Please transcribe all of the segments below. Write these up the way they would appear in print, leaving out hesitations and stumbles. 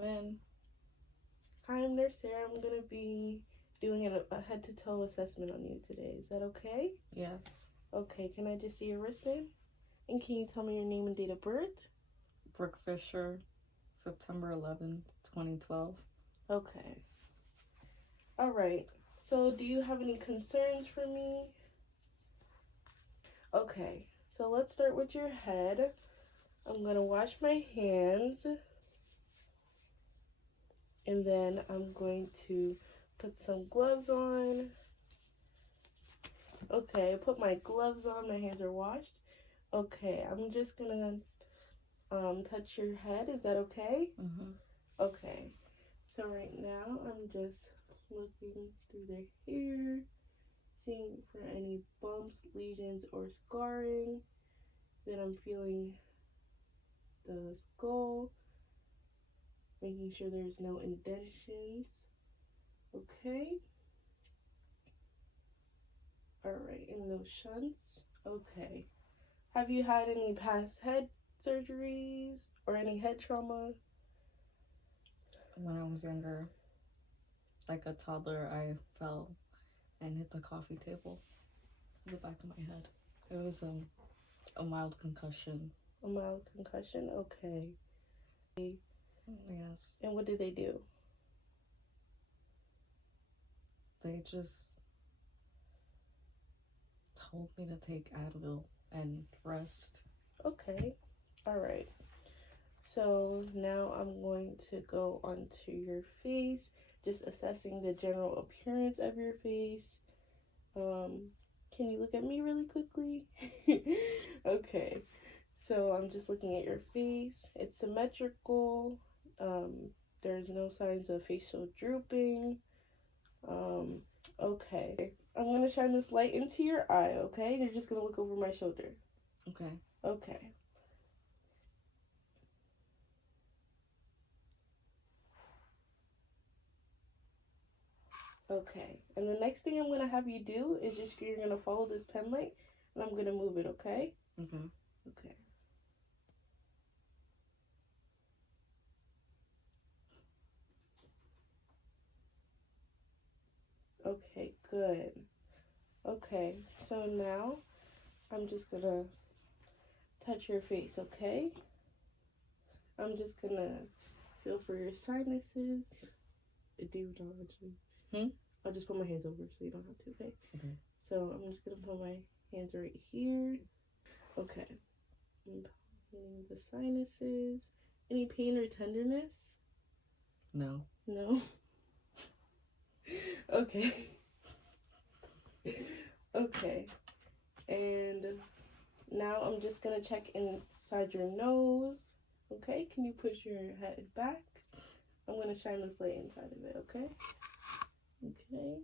Come in. Hi, I'm Nurse Sarah. I'm going to be doing a head-to-toe assessment on you today. Is that okay? Yes. Okay, can I just see your wristband? And can you tell me your name and date of birth? Brooke Fisher, September 11th, 2012. Okay. All right. So do you have any concerns for me? Okay. So let's start with your head. I'm going to wash my hands. And then I'm going to put some gloves on. Okay, I put my gloves on. My hands are washed. Okay, I'm just gonna touch your head. Is that okay? Mm-hmm. Okay. So right now I'm just looking through the hair, seeing for any bumps, lesions, or scarring. Then I'm feeling the skull, making sure there's no indentions. Okay. Alright, and no shunts. Okay. Have you had any past head surgeries or any head trauma? When I was younger, like a toddler, I fell and hit the coffee table in the back of my head. It was a mild concussion. A mild concussion? Okay. Yes. And what did they do? They just told me to take Advil and rest. Okay. All right. So now I'm going to go onto your face, just assessing the general appearance of your face. Can you look at me really quickly? Okay. So I'm just looking at your face. It's symmetrical. There's no signs of facial drooping. Okay. I'm going to shine this light into your eye, okay? You're just going to look over my shoulder. Okay. Okay. Okay. And the next thing I'm going to have you do is you're going to follow this pen light, and I'm going to move it, okay? Okay. Okay. Okay, good. Okay, so now I'm just going to touch your face, okay? I'm just going to feel for your sinuses. Do you not actually? I'll just put my hands over so you don't have to, okay? Okay. So I'm just going to put my hands right here. Okay. I'm feeling the sinuses. Any pain or tenderness? No. No? Okay. Okay. And now I'm just going to check inside your nose. Okay? Can you push your head back? I'm going to shine this light inside of it, okay? Okay.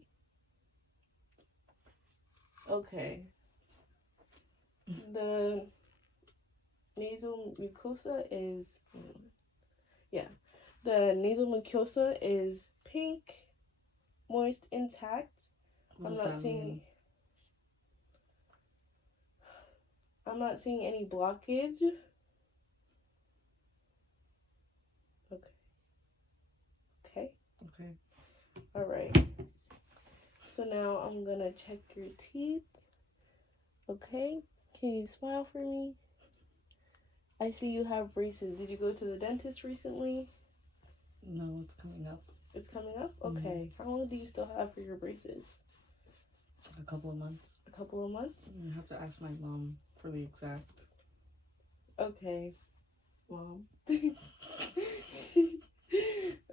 Okay. The nasal mucosa is, the nasal mucosa is pink, moist, intact. What does that mean? I'm not seeing any blockage. Okay. Okay. Okay. All right. So now I'm gonna check your teeth. Okay. Can you smile for me? I see you have braces. Did you go to the dentist recently? No, it's coming up. It's coming up? Okay. How long do you still have for your braces? A couple of months. A couple of months? I have to ask my mom for the exact. Okay. Mom. Okay.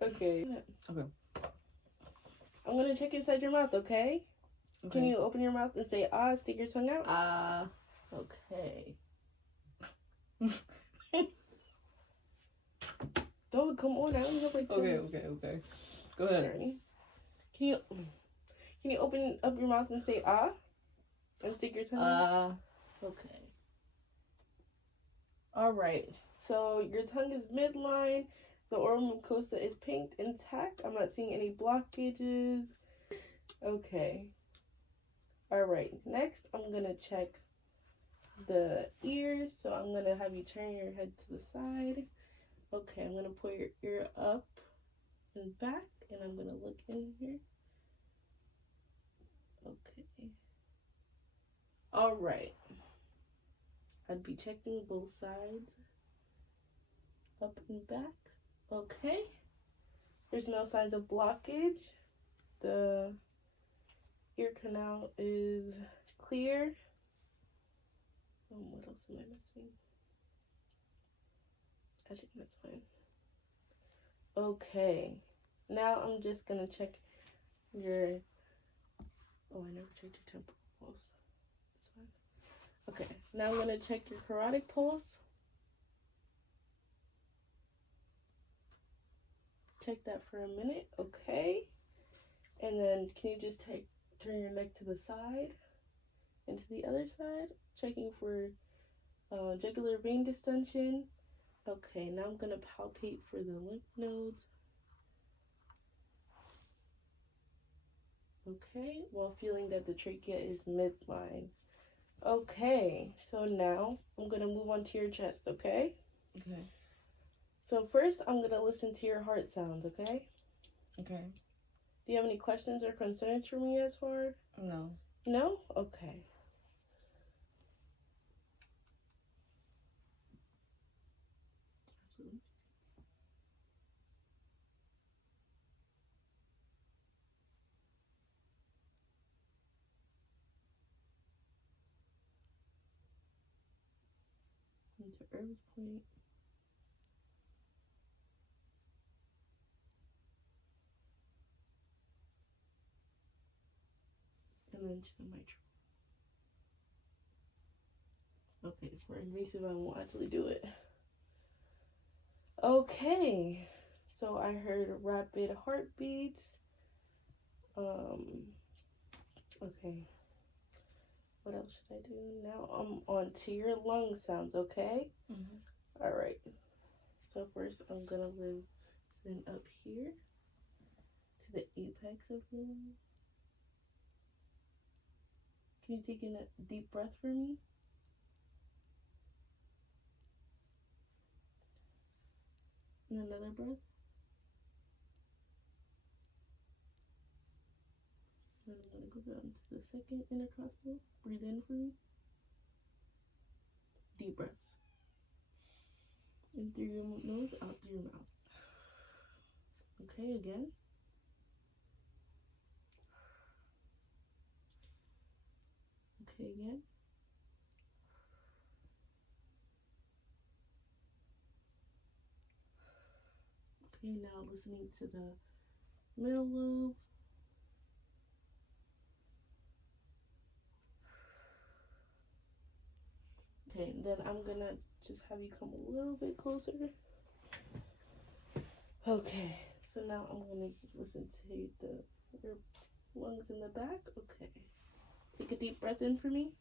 Okay. I'm gonna check inside your mouth, okay? Can you open your mouth and say ah, stick your tongue out? Ah. Okay. Dog, come on, I only have like 10 Okay. Go ahead. Can you open up your mouth and say ah? And stick your tongue out? Okay. Alright. So your tongue is midline. The oral mucosa is pink, intact. I'm not seeing any blockages. Okay. Alright. Next, I'm gonna check the ears. So I'm gonna have you turn your head to the side. Okay, I'm gonna put your ear up and back, and I'm gonna look in here. Okay. All right. I'd be checking both sides, up and back. Okay. There's no signs of blockage. The ear canal is clear. What else am I missing? I think that's fine. Okay. Now I'm just gonna check your. Oh, I never checked your temporal pulse. That's fine. Okay. Now I'm gonna check your carotid pulse. Check that for a minute. Okay. And then can you just turn your neck to the side and to the other side, checking for jugular vein distension. Okay, now I'm gonna palpate for the lymph nodes. Okay, while feeling that the trachea is midline. Okay, so now I'm gonna move on to your chest, okay? Okay. So first, I'm gonna listen to your heart sounds, okay? Okay. Do you have any questions or concerns for me as far? No. No? Okay. Into Earth Point. And then to the mitral. Okay, for invasive, I won't actually do it. Okay, so I heard rapid heartbeats. Okay. What else should I do? Now I'm on to your lung sounds, okay? Mm-hmm. All right. So first I'm gonna listen up here to the apex of the lung. Can you take in a deep breath for me? And another breath. And I'm gonna go down to the second intercostal. Breathe in for me. Deep breaths. In through your nose, out through your mouth. Okay, again. Okay, again. Okay, now listening to the middle lobe. Okay, then I'm gonna just have you come a little bit closer. Okay, so now I'm gonna listen to your lungs in the back. Okay, take a deep breath in for me.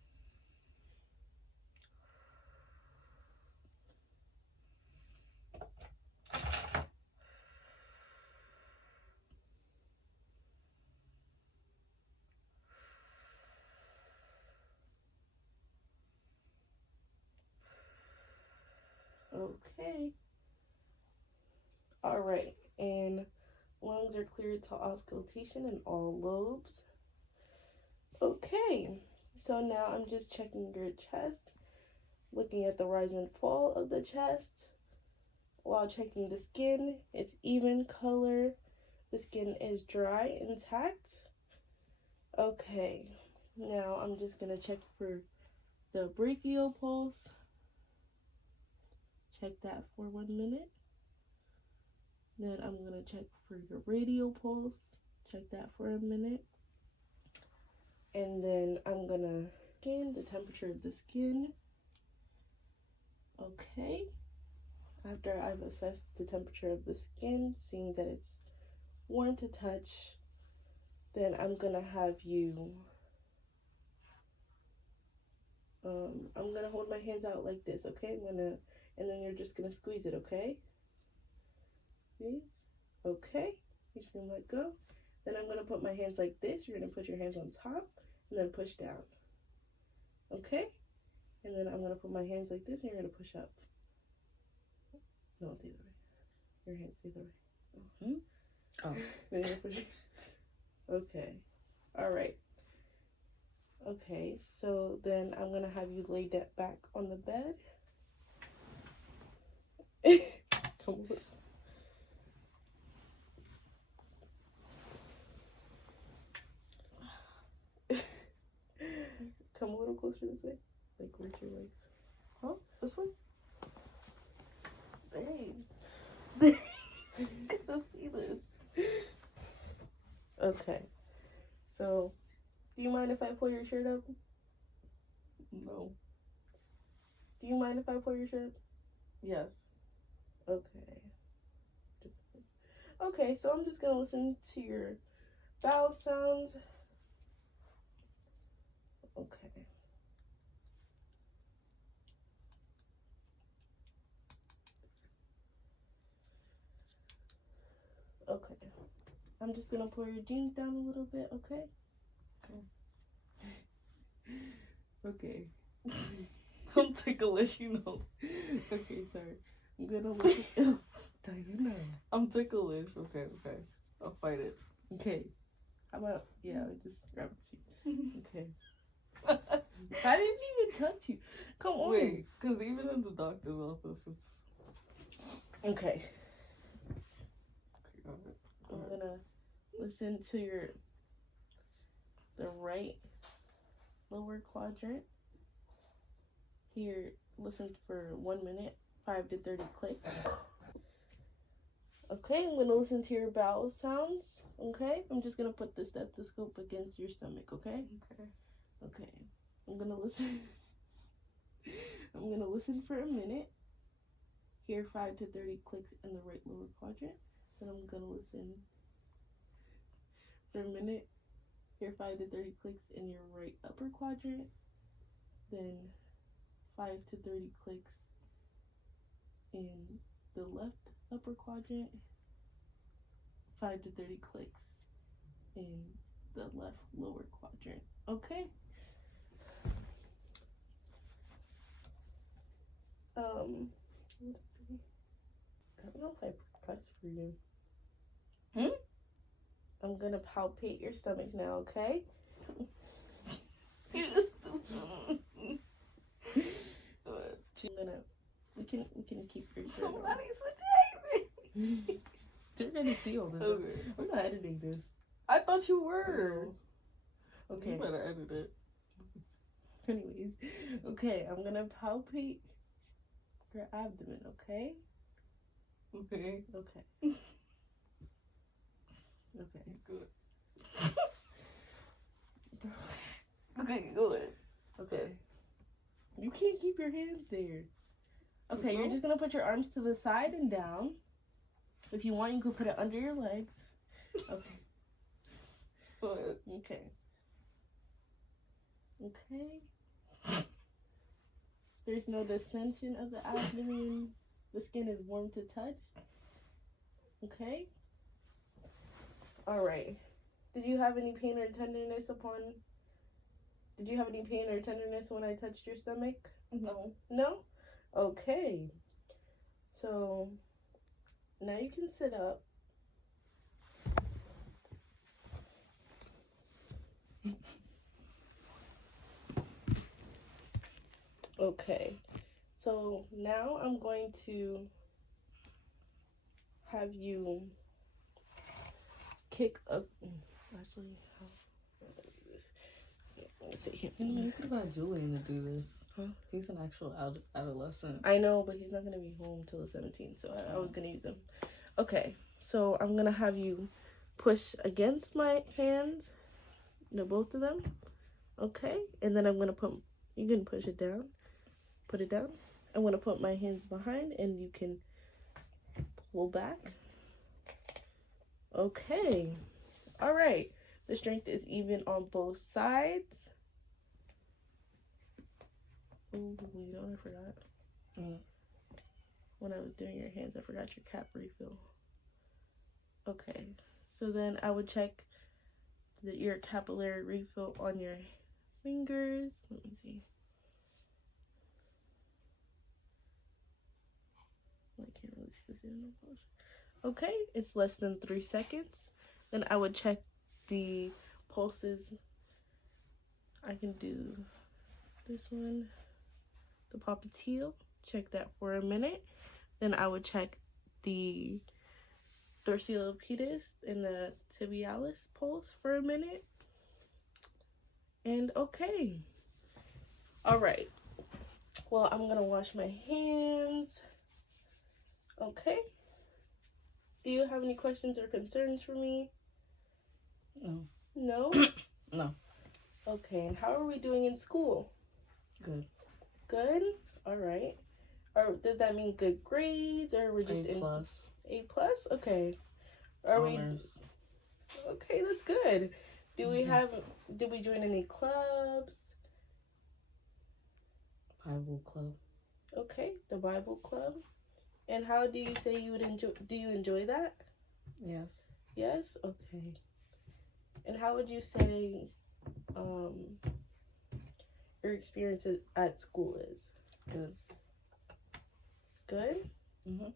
Okay. All right, and lungs are cleared to auscultation in all lobes. Okay, so now I'm just checking your chest, looking at the rise and fall of the chest. While checking the skin, it's even color. The skin is dry, intact. Okay, now I'm just gonna check for the brachial pulse. Check that for 1 minute. Then I'm gonna check for your radial pulse. Check that for a minute. And then I'm gonna scan the temperature of the skin. Okay. After I've assessed the temperature of the skin, seeing that it's warm to touch, then I'm gonna have you, I'm gonna hold my hands out like this, okay? And then you're just gonna squeeze it, okay? Squeeze. Okay. You can let go. Then I'm gonna put my hands like this. You're gonna put your hands on top and then push down. Okay? And then I'm gonna put my hands like this and you're gonna push up. No, the other way. Your hands the other way. Hmm? Oh. Then you push it. Okay. All right. Okay, so then I'm gonna have you lay that back on the bed. Come on. Come a little closer this way. Like, where's your legs? Huh? This way? Dang. Let's see this. Okay. So, do you mind if I pull your shirt up? No. Do you mind if I pull your shirt up? Yes. Okay. Okay, so I'm just gonna listen to your bowel sounds. Okay. Okay. I'm just gonna pull your jeans down a little bit, okay? Okay. I'm ticklish, you know. Okay, sorry. I'm gonna listen. Diana. I'm ticklish. Okay, okay. I'll fight it. Okay. How about, yeah, just grab the sheet. Okay. I didn't even touch you. Come on. Wait, because even in the doctor's office, it's... Okay. Okay, I'm gonna listen to the right lower quadrant. Here, listen for 1 minute, 5 to 30 clicks. Okay, I'm gonna listen to your bowel sounds. Okay, I'm just gonna put the stethoscope against your stomach. Okay. Okay. Okay. I'm gonna listen. I'm gonna listen for a minute. Hear 5 to 30 clicks in the right lower quadrant. Then I'm gonna listen for a minute. Hear 5 to 30 clicks in your right upper quadrant. Then 5 to 30 clicks in the left upper quadrant. 5 to 30 clicks in the left lower quadrant. Okay. Let's see. I don't know if I press for you. I'm gonna palpate your stomach now, okay? We can keep your journal. Somebody's a David. They're gonna see all this. Okay. I'm not editing this. I thought you were. Okay. You better edit it. Anyways, okay, I'm gonna palpate your abdomen, okay? Okay. Okay. Okay. Good. Okay, good. Okay. You can't keep your hands there. Okay, No? you're just gonna put your arms to the side and down. If you want, you could put it under your legs. Okay. But Okay. Okay. There's no distension of the abdomen. The skin is warm to touch. Okay. All right. Did you have any pain or tenderness Did you have any pain or tenderness when I touched your stomach? no. No? Okay. So now you can sit up. Okay. So now I'm going to have you kick up. Actually, let me sit here. You could have had Julian to do this. Huh? He's an actual adolescent. I know, but he's not going to be home till the 17th, so I was going to use him. Okay, so I'm going to have you push against my hands, both of them, okay? And then I'm going to you can push it down, put it down. I'm going to put my hands behind, and you can pull back. Okay, all right. The strength is even on both sides. Oh, you know, I forgot. When I was doing your hands, I forgot your cap refill. Okay, so then I would check your capillary refill on your fingers. Let me see. I can't really see this in the post. Okay, it's less than 3 seconds. Then I would check the pulses. I can do this one, the popliteal. Check that for a minute. Then I would check the dorsolapitis and the tibialis pulse for a minute. And okay. All right. Well, I'm gonna wash my hands. Okay. Do you have any questions or concerns for me? No. No? No. Okay, and how are we doing in school? Good. Good? All right. Or does that mean good grades, or we're just A plus. A plus? Okay. Are Honors. we okay, that's good. Did we join any clubs? Bible club. Okay, the Bible club. And how do you say you would enjoy that? Yes. Yes? Okay. And how would you say your experience at school is? Good. Good? Mm-hmm.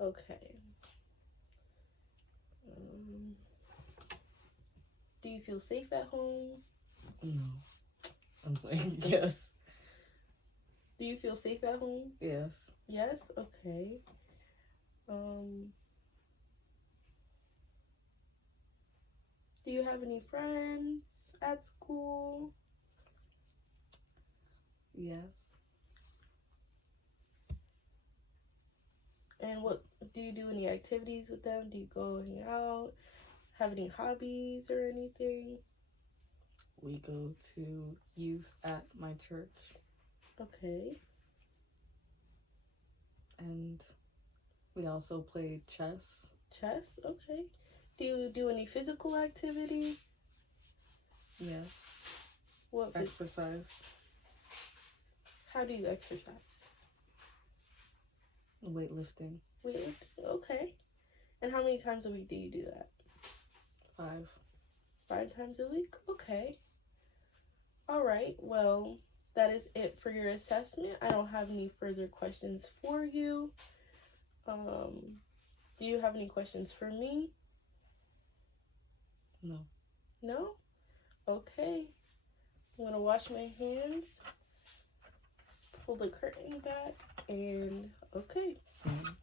Okay. Do you feel safe at home? No. I'm playing. Yes. Do you feel safe at home? Yes. Yes? Okay. Do you have any friends at school? Yes. And what do you do any activities with them? Do you go hang out? Have any hobbies or anything? We go to youth at my church. Okay. And we also play chess. Chess? Okay. Do you do any physical activity? Yes. What? Exercise. How do you exercise? Weightlifting. Weightlifting? Okay. And how many times a week do you do that? 5. 5 times a week? Okay. All right. Well, that is it for your assessment. I don't have any further questions for you. Do you have any questions for me? No. No? Okay. I'm going to wash my hands, pull the curtain back, and okay. Same.